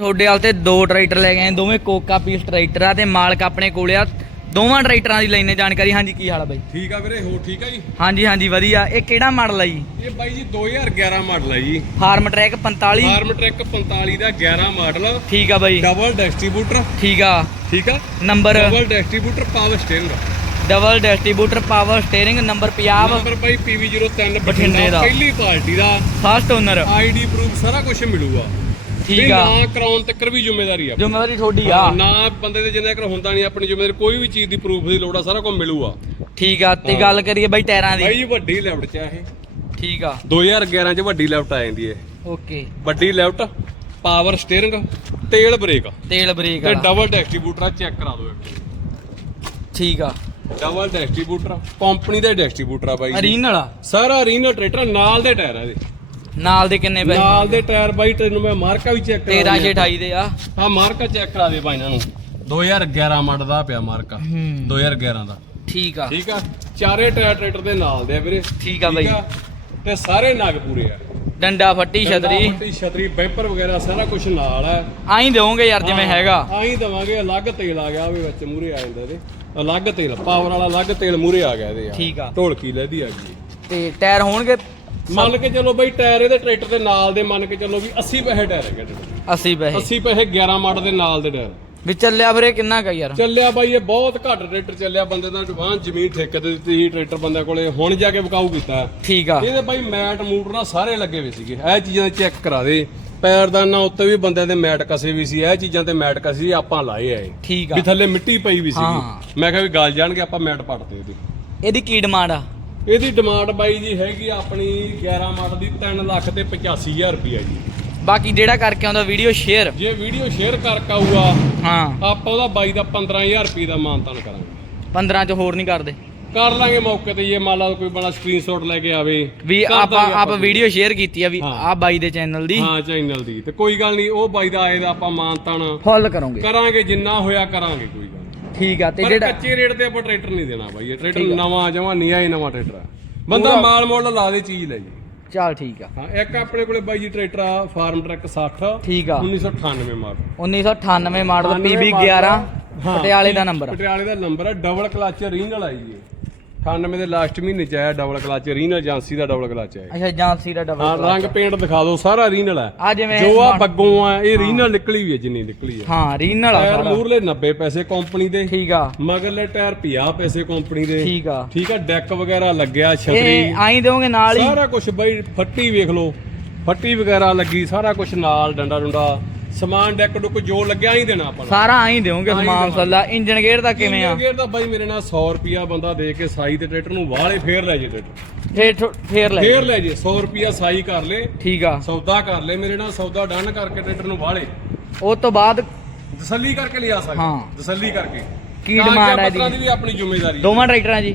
ਤੁਹਾਡੇ ਹਾਲ ਤੇ ਦੋ ਟਰੈਕਟਰ ਲੈ ਗਏ ਆ, ਦੋਵੇਂ ਕੋਕਾ ਪੀਸ ਟਰੈਕਟਰ ਆ ਤੇ ਮਾਲਕ ਆਪਣੇ ਕੋਲੇ ਆ। ਦੋਵਾਂ ਟਰੈਕਟਰਾਂ ਦੀ ਲੈਣੇ ਜਾਣਕਾਰੀ ਹਾਂਜੀ ਕੀ ਹਾਲ ਆ ਬਾਈ? ਠੀਕ ਆ ਵੀਰੇ ਹੋ ਠੀਕ ਆ ਜੀ? ਹਾਂਜੀ ਹਾਂਜੀ ਵਧੀਆ। ਇਹ ਕਿਹੜਾ ਮਾਡਲ ਆ ਜੀ? ਇਹ ਬਾਈ ਜੀ 2011 ਮਾਡਲ ਹੈ ਜੀ। ਫਾਰਮ ਟਰੈਕ 45 ਫਾਰਮ ਟਰੈਕ 45 ਦਾ 11 ਮਾਡਲ। ਠੀਕ ਆ ਬਾਈ। ਡਬਲ ਡਿਸਟ੍ਰੀਬਿਊਟਰ ਠੀਕ ਆ। ਠੀਕ ਆ? Number double distributor power steering double distributor power steering number 50 number ਬਾਈ PV03 ਬਠਿੰਡੇ ਦਾ। ਪਹਿਲੀ ਪਾਰਟੀ ਦਾ। ਫਸਟ ਓਨਰ ਆਈਡੀ ਪ੍ਰੂਫ ਸਾਰਾ ਕੁਝ ਮਿਲੂਗਾ। ਠੀਕ ਆ। ਨਾ ਕਰਾਉਣ ਤੱਕ ਵੀ ਜ਼ਿੰਮੇਵਾਰੀ ਆ। ਜ਼ਿੰਮੇਵਾਰੀ ਤੁਹਾਡੀ ਆ। ਨਾ ਬੰਦੇ ਦੇ ਜਿੰਨਾ ਕਰ ਹੁੰਦਾ ਨਹੀਂ ਆਪਣੀ ਜ਼ਿੰਮੇਵਾਰੀ ਕੋਈ ਵੀ ਚੀਜ਼ ਦੀ ਪ੍ਰੂਫ ਦੀ ਲੋੜ ਆ ਸਾਰਾ ਕੁਝ ਮਿਲੂਗਾ। ਠੀਕ ਆ ਤੇ ਗੱਲ ਕਰੀਏ ਬਾਈ ਟਾਇਰਾਂ ਬਾਈ ਦੀ। ਜੀ ਵੱਡੀ ਲੈਫਟ ਚ ਆ ਇਹ। ਠੀਕ ਆ। 2011 ਚ ਵੱਡੀ ਲੈਫਟ ਆ ਜਾਂਦੀ ਹੈ ਓਕੇ। ਵੱਡੀ ਲੈਫਟ ਪਾਵਰ ਸਟੀਅਰਿੰਗ ਤੇਲ ਬ੍ਰੇਕ ਤੇਲ ਬ੍ਰੇਕ ਤੇ ਆ ਡਬਲ ਡਿਸਟ੍ਰੀਬਿਊਟਰ ਚੈੱਕ ਕਰਾ ਦਿਓ ਠੀਕ ਆ। ਡਬਲ ਡਿਸਟ੍ਰੀਬਿਊਟਰ ਕੰਪਨੀ ਦਾ ਡਿਸਟ੍ਰੀਬਿਊਟਰ ਆ ਬਾਈ। ਅਰੀਨ ਵਾਲਾ। ਸਾਰਾ ਰੀਨਲ ਟਰੈਕਟਰ ਨਾਲ ਦੇ ਟਾਇਰ ਆ ਇਹਦੇ ਨਾਲ ਦੇ ਕਿੰਨੇ ਪੈ ਨਾਲ ਦੇ ਟਾਇਰ ਬਾਈ ਤੈਨੂੰ ਮੈਂ ਮਾਰਕਾ ਵੀ ਚੈੱਕ 13 6 28 ਦੇ ਆ। ਹਾਂ ਮਾਰਕਾ ਚੈੱਕ ਕਰਾ ਦੇ ਭਾਈ ਇਹਨਾਂ ਨੂੰ। 2011 ਮਾਡਲ ਦਾ ਪਿਆ ਮਾਰਕਾ। ਹੂੰ। 2011 ਦਾ। ਠੀਕ ਆ। ਠੀਕ ਆ? ਚਾਰੇ ਟਾਇਰ ਟਰੈਕਟਰ ਦੇ ਨਾਲ ਦੇ ਆ ਵੀਰੇ। ਠੀਕ ਆ ਬਾਈ। ਤੇ ਸਾਰੇ ਨਗ ਪੂਰੇ ਆ। ਡੰਡਾ ਫੱਟੀ ਛਤਰੀ। ਪੱਟੀ ਛਤਰੀ ਵਾਈਪਰ ਵਗੈਰਾ ਸਾਰਾ ਕੁਝ ਨਾਲ ਹੈ ਆਈ ਦੇਵੋਗੇ ਯਾਰ ਜਿਵੇਂ ਹੈਗਾ। ਆਹੀਂ ਦਵਾਂਗੇ ਅਲੱਗ ਤੇਲ ਆ ਗਿਆ ਉਹ ਵੀ ਵਿੱਚ ਮੂਰੇ ਆ ਜਾਂਦਾ ਇਹਦੇ। ਅਲੱਗ ਤੇਲ ਪਾਵਰ ਵਾਲਾ ਅਲੱਗ ਤੇਲ ਮੂਰੇ ਆ ਗਿਆ ਇਹਦੇ ਆ। ਠੀਕ ਆ। ਢੋਲਕੀ ਲੈਦੀ ਆ ਗਈ ਤੇ ਟਾਇਰ ਹੋਣਗੇ ਮੰਨ ਕੇ ਚੱਲੋ ਬਈ ਟਾਇਰ ਇਹਦੇ ਟਰੈਕਟਰ ਦੇ ਨਾਲ ਦੇ ਮੰਨ ਕੇ ਚੱਲੋ ਵੀ 80 ਪੈਸੇ ਟਾਇਰ ਹੈਗੇ ਇਹਦੇ। 80 ਪੈਸੇ। 80 ਪੈਸੇ 11 ਮਾਡਲ ਦੇ ਨਾਲ ਦੇ ਟਾਇਰ। ਵੀ ਚੱਲਿਆ ਫਿਰ ਇਹ ਕਿੰਨਾ ਕਾ ਯਾਰ? ਚੱਲਿਆ ਬਾਈ ਇਹ ਬਹੁਤ ਘੱਟ ਟਰੈਕਟਰ ਚੱਲਿਆ ਬੰਦੇ ਦਾ ਜਵਾਨ ਜ਼ਮੀਨ ਠੇਕੇ ਤੇ ਦਿੱਤੀ ਸੀ ਟਰੈਕਟਰ ਬੰਦੇ ਕੋਲੇ ਹੁਣ ਜਾ ਕੇ ਵਿਕਾਊ ਕੀਤਾ। ਠੀਕ ਆ। ਇਹਦੇ ਬਾਈ ਮੈਟ ਮੂਟ ਨਾਲ ਸਾਰੇ ਲੱਗੇ ਹੋਏ ਸੀਗੇ ਇਹ ਚੀਜ਼ਾਂ ਚੈੱਕ ਕਰਾ ਦੇ। ਪੈਰਦਾਨਾਂ ਉੱਤੇ ਵੀ ਬੰਦਿਆਂ ਦੇ ਮੈਟ ਕਸੇ ਵੀ ਸੀ ਇਹ ਚੀਜ਼ਾਂ ਤੇ ਮੈਟ ਕਸੇ ਸੀ ਆਪਾਂ ਲਾਏ ਆ ਇਹ। ਠੀਕ ਆ। ਵੀ ਥੱਲੇ ਮਿੱਟੀ ਪਈ ਵੀ ਹਾਂ। ਸੀਗੀ ਮੈਂ ਕਿਹਾ ਵੀ ਗਲ ਜਾਣਗੇ ਆਪਾਂ ਮੈਟ ਪੱਟਦੇ ਇਹਦੀ ਇਹਦੀ ਕੀ ਡਿਮਾਂਡ ਆ? ਇਹਦੀ ਡਿਮਾਂਡ ਬਾਈ ਜੀ ਹੈਗੀ ਆਪਣੀ 11 ਮਾਡਲ ਦੀ 3 ਲੱਖ ਤੇ 85000 ਰੁਪਈਆ ਜੀ। ਬਾਕੀ ਜਿਹੜਾ ਕਰਕੇ ਆਉਂਦਾ ਵੀਡੀਓ ਸ਼ੇਅਰ ਜੇ ਵੀਡੀਓ ਸ਼ੇਅਰ ਕਰਕੇ ਆਊਗਾ ਹਾਂ। ਆਪਾਂ ਉਹਦਾ ਬਾਈ ਦਾ 15000 ਰੁਪਏ ਦਾ ਮਾਨਤਾਨ ਕਰਾਂਗੇ। 15 ਚ ਹੋਰ ਨਹੀਂ ਕਰਦੇ। ਕਰ ਲਾਂਗੇ ਮੌਕੇ ਤੇ ਜੇ ਮੰਨ ਲਾ ਕੋਈ ਬੜਾ ਸਕਰੀਨਸ਼ਾਟ ਲੈ ਕੇ ਆਵੇ। ਵੀ ਆਪਾਂ ਆਪ ਵੀਡੀਓ ਸ਼ੇਅਰ ਕੀਤੀ ਆ ਵੀ। ਆ ਬਾਈ ਦੇ ਚੈਨਲ ਦੀ। ਹਾਂ ਚੈਨਲ ਦੀ। ਤੇ ਕੋਈ ਗੱਲ ਨਹੀਂ ਉਹ ਬਾਈ ਦਾ ਆਏ ਦਾ ਆਪਾਂ ਮਾਨਤਾਨ ਫੁੱਲ ਕਰੋਗੇ। ਕਰਾਂਗੇ ਜਿੰਨਾ ਹੋਇਆ ਕਰਾਂਗੇ ਕੋਈ ਗੱਲ। ਠੀਕ ਆ ਤੇ ਪਰ ਜਿਹੜਾ ਕੱਚੇ ਰੇਟ ਤੇ ਆਪਾਂ ਟਰੈਕਟਰ ਨਹੀਂ ਦੇਣਾ ਬਾਈ ਇਹ ਟਰੈਕਟਰ ਆ। ਨਵਾਂ ਜਮਾ ਨਹੀਂ ਆਈ ਨਵਾਂ ਟਰੈਕਟਰ ਆ। ਬੰਦਾ ਮਾਲ ਮੁੱਲ ਲਾ ਦੇ ਚੀਜ਼ ਲੈ ਜੀ। ਚੱਲ ਠੀਕ ਆ। ਹਾਂ ਇੱਕ ਆਪਣੇ ਕੋਲੇ ਬਾਈ ਜੀ ਟਰੈਕਟਰ ਆ ਫਾਰਮ ਟਰੱਕ 60 ਠੀਕ ਆ। 1998 ਮਾਡਲ। 1998 ਮਾਡਲ 98 PB ਮਾਡਲ 11 ਹਾਂ, ਪਟਿਆਲੇ ਦਾ ਨੰਬਰ ਪਟਿਆਲੇ ਦਾ ਨੰਬਰ ਹੈ ਡਬਲ ਕਲਚ ਰੀਨਲ ਆਈ ਜੀ 98 ਦੇ ਲਾਸਟ ਮਹੀਨੇ ਚ ਆਇਆ ਡਬਲ ਕਲਚ ਰੀਨਲ ਏਜੰਸੀ ਦਾ ਡਬਲ ਕਲਚ ਆਇਆ ਅੱਛਾ ਜਾਂਸੀ ਦਾ ਹਾਂ ਡਬਲ ਰੰਗ ਪੇਂਟ ਦਿਖਾ ਦਿਓ ਸਾਰਾ ਰੀਨਲ ਹੈ। ਆ ਜਿਵੇਂ ਜੋ ਆ ਬੱਗੋਂ ਆ ਇਹ ਰੀਨਲ ਨਿਕਲੀ ਵੀ ਹੈ ਜਿੰਨੀ ਨਿਕਲੀ ਹੈ। ਹਾਂ ਰੀਨਲ ਆ ਟਾਇਰ ਸਾਰਾ। ਮੂਰਲੇ 90 ਪੈਸੇ ਕੰਪਨੀ ਦੇ। ਠੀਕ ਆ। ਮਗਰਲੇ ਟਾਇਰ 50 ਪੈਸੇ ਕੰਪਨੀ ਦੇ। ਠੀਕ ਆ। ਠੀਕ ਆ ਡੈਕ ਵਗੈਰਾ ਲੱਗਿਆ ਛਤਰੀ। ਇਹ ਆਈ ਦੇਵੋਗੇ ਨਾਲ ਹੀ। ਸਾਰਾ ਕੁਝ ਬਈ ਫੱਟੀ ਵੇਖ ਲਓ। ਫੱਟੀ ਵਗੈਰਾ ਲੱਗੀ ਸਾਰਾ ਕੁਝ ਨਾਲ ਡੰਡਾ ਡੁੰਡਾ। ਸਮਾਨ ਡੈਕ ਡੁੱਕ ਜੋ ਲੱਗਿਆ ਹੀ ਦੇਣਾ ਆਪਾਂ ਨੂੰ। ਸਾਰਾ ਆਈ ਦੇਵੋਗੇ ਸਮਾਨ। ਸੱਲਾ ਇੰਜਨ ਗੇਅਰ ਦਾ ਕਿਵੇਂ ਆ ਇੰਜਨ ਗੇਅਰ ਦਾ ਬਾਈ ਮੇਰੇ ਨਾਲ 100 ਰੁਪਿਆ ਬੰਦਾ ਦੇ ਕੇ ਸਾਈ ਤੇ ਟਰੈਕਟਰ ਨੂੰ ਵਾਲੇ ਫੇਰ ਲੈ ਜੇ ਟਰੈਕਟਰ ਫੇਰ ਥੋ- ਫੇਰ ਲੈ ਫੇਰ ਲੈ ਜੇ 100 ਰੁਪਿਆ ਸਾਈ ਕਰ ਲੇ ਠੀਕ ਆ ਸੌਦਾ ਕਰ ਲੈ ਮੇਰੇ ਨਾਲ ਸੌਦਾ ਡਨ ਕਰਕੇ ਟਰੈਕਟਰ ਨੂੰ ਵਾਲੇ ਉਹ ਤੋਂ ਬਾਅਦ ਤਸੱਲੀ ਕਰਕੇ ਲਿਆ ਸਕਦੇ ਹਾਂ। ਤਸੱਲੀ ਕਰਕੇ ਕੀ demand ਹੈ ਪੱਤਰਾਂ ਇਹਦੀ? ਦੀ ਵੀ ਆਪਣੀ ਜ਼ਿੰਮੇਵਾਰੀ ਹੈ। ਦੋਵਾਂ ਟਰੈਕਟਰਾਂ ਜੀ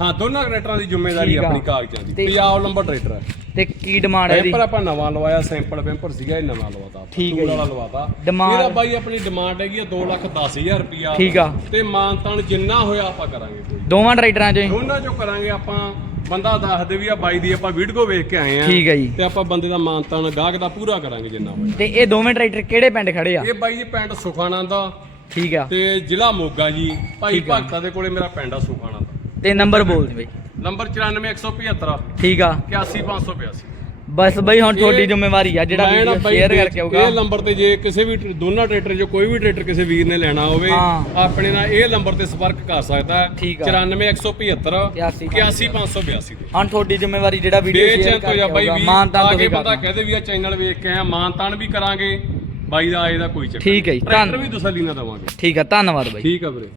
ਹਾਂ ਦੋਨਾਂ ਟਰੈਕਟਰਾਂ ਦੀ ਜ਼ਿੰਮੇਵਾਰੀ ਠੀਕ ਆ। ਆਪਣੀ ਕਾਗਜ਼ਾਂ ਦੀ। ਤੇ- ਪੰਜਾਬ ਨੰਬਰ ਟਰੈਕਟਰ ਹੈ। ਤੇ ਕੀ ਡਿਮਾਂਡ ਹੈ ਇਹਦੀ? ਪੈਂਪਰ ਆਪਾਂ ਨਵਾਂ ਲਵਾਇਆ ਸੈਂਪਲ ਪੈਂਪਰ ਸੀਗਾ ਇਹ ਨਵਾਂ ਲਵਾਤਾ ਆਪਾਂ, ਠੀਕ ਹੈ ਟੂਲ ਜੀ। ਵਾਲਾ ਲਵਾਤਾ। Demand- ਇਹਦਾ ਬਾਈ ਆਪਣੀ ਡਿਮਾਂਡ ਹੈਗੀ ਆ 2 ਲੱਖ 10000 ਰੁਪਿਆ ਠੀਕ ਆ। ਤੇ ਮਾਨਤਾਨ ਜਿੰਨਾ ਹੋਇਆ ਆਪਾਂ ਕਰਾਂਗੇ ਕੋਈ। ਦੋਵਾਂ ਟਰੈਕਟਰਾਂ 'ਚ ਹੀ? ਦੋਨਾਂ ਚੋਂ ਕਰਾਂਗੇ ਆਪਾਂ। ਬੰਦਾ ਦੱਸਦੇ ਵੀ ਆ ਬਾਈ ਦੀ ਆਪਾਂ ਵੀਡੀਓ ਵੇਖ ਕੇ ਆਏ ਆ। ਠੀਕ ਹੈ ਜੀ। ਤੇ ਆਪਾਂ ਬੰਦੇ ਦਾ ਮਾਨਤਾਨ ਗਾਹਕ ਦਾ ਪੂਰਾ ਕਰਾਂਗੇ ਜਿੰਨਾ ਹੋਇਆ। ਤੇ ਇਹ ਦੋਵੇਂ ਟਰੈਕਟਰ ਕਿਹੜੇ ਪਿੰਡ ਖੜੇ ਆ? ਇਹ ਬਾਈ ਜੀ ਪਿੰਡ ਸੁਖਾਨੰਦ ਆ। ਠੀਕ ਆ। ਤੇ ਜ਼ਿਲ੍ਹਾ ਮੋਗਾ ਜੀ। ਭਾਈ। ਭਗਤਾ ਦੇ ਕੋਲੇ ਮੇਰਾ ਪਿੰਡ ਆ ਸੁਖਾਨੰਦ। ਤੇ ਨੰਬਰ ਬੋਲ। ਦੇ ਬਈ ਨੰਬਰ 94175 ਠੀਕ ਆ। 81582 ਬਸ ਬਈ ਹੁਣ ਤੁਹਾਡੀ ਜ਼ਿੰਮੇਵਾਰੀ ਆ ਜਿਹੜਾ ਬਾਈ ਸ਼ੇਅਰ ਕਰਕੇ ਆਊਗਾ। ਇਹ ਨੰਬਰ ਤੇ ਜੇ ਕਿਸੇ ਵੀ ਦੋਨਾਂ ਟਰੈਕਟਰ ਜੋ ਕੋਈ ਵੀ ਟਰੈਕਟਰ ਕਿਸੇ ਵੀਰ ਨੇ ਲੈਣਾ ਹੋਵੇ ਹਾਂ। ਆਪਣੇ ਨਾਲ ਇਹ ਨੰਬਰ ਤੇ ਸੰਪਰਕ ਕਰ ਸਕਦਾ ਹੈ। ਠੀਕ ਆ। 94175 81 81582 ਦੇ ਹੁਣ ਤੁਹਾਡੀ ਜ਼ਿੰਮੇਵਾਰੀ ਜਿਹੜਾ ਵੀਡੀਓ ਸ਼ੇਅਰ ਤੋਂ ਕਰਕੇ ਆਊਗਾ। ਵੀ ਮਾਨਤਾਨ ਤੁਸੀਂ ਕੇ ਬੰਦਾ ਕਰਨਾ। ਕਹਦੇ ਵੀ ਆ ਚੈਨਲ ਵੇਖ ਕੇ ਆ ਮਾਨਤਾਨ ਵੀ ਕਰਾਂਗੇ। ਬਾਈ ਦਾ ਆਏ ਦਾ ਕੋਈ ਚੱਕਰ ਠੀਕ ਹੈ ਜੀ, ਟਰੈਕਟਰ ਵੀ ਤਸੱਲੀ ਨਾ ਦਵਾਂਗੇ। ਠੀਕ ਆ ਧੰਨਵਾਦ ਬਾਈ। ਠੀਕ ਆ ਵੀਰੇ।